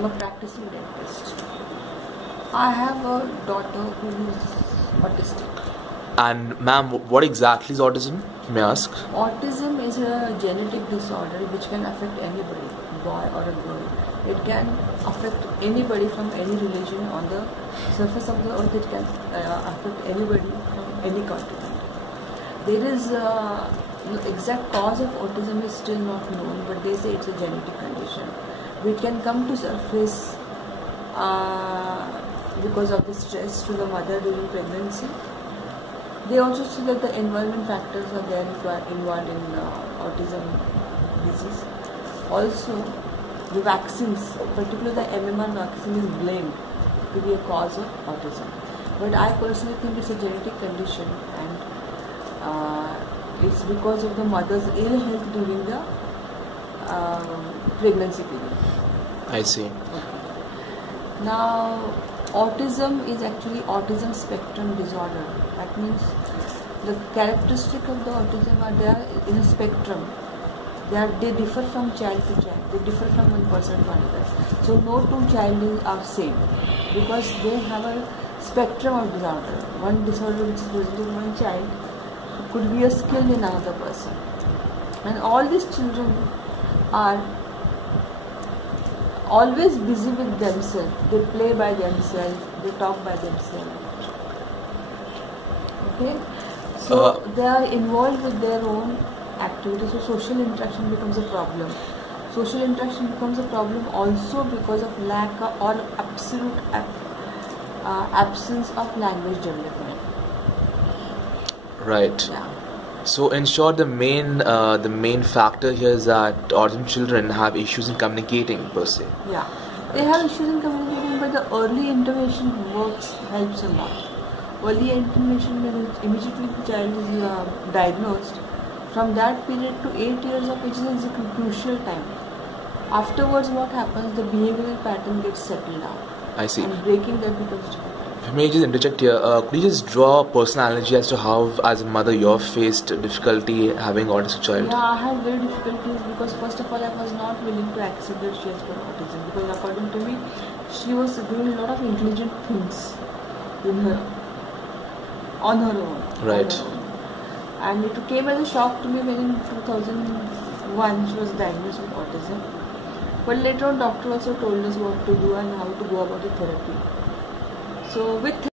I'm a practicing dentist. I have a daughter who is autistic. And ma'am, what exactly is autism? May I ask? Autism is a genetic disorder which can affect anybody, boy or a girl. It can affect anybody from any religion on the surface of the earth. It can affect anybody from any continent. There is the exact cause of autism is still not known, but they say it's a genetic condition which can come to surface because of the stress to the mother during pregnancy. They also see that the environment factors are there involved in autism disease. Also, the vaccines, particularly the MMR vaccine, is blamed to be a cause of autism. But I personally think it's a genetic condition, and it's because of the mother's ill health during the pregnancy period. I see. Okay. Now, autism is actually autism spectrum disorder. That means the characteristic of the autism are there in a spectrum. They differ from child to child. They differ from one person to another. So no two children are same because they have a spectrum of disorder. One disorder which is present in one child could be a skill in another person. And all these children are always busy with themselves. They play by themselves. They talk by themselves. Okay, so they are involved with their own activities. So social interaction becomes a problem. Social interaction becomes a problem also because of lack of, or absolute absence of language development. Right. Yeah. So in short, the main factor here is that autism children have issues in communicating per se. Yeah, they have issues in communicating, but the early intervention helps a lot. Early intervention, when immediately the child is diagnosed, from that period to 8 years of age is a crucial time. Afterwards, what happens? The behavioral pattern gets settled down. I see. And breaking that becomes difficult. If I may just interject here, could you just draw a personal analogy as to how, as a mother, you have faced difficulty having autistic child? Yeah, I had very difficulties because first of all, I was not willing to accept that she has got autism, because according to me, she was doing a lot of intelligent things on her own. Right. And it came as a shock to me when in 2001 she was diagnosed with autism. But later on, doctor also told us what to do and how to go about the therapy. So with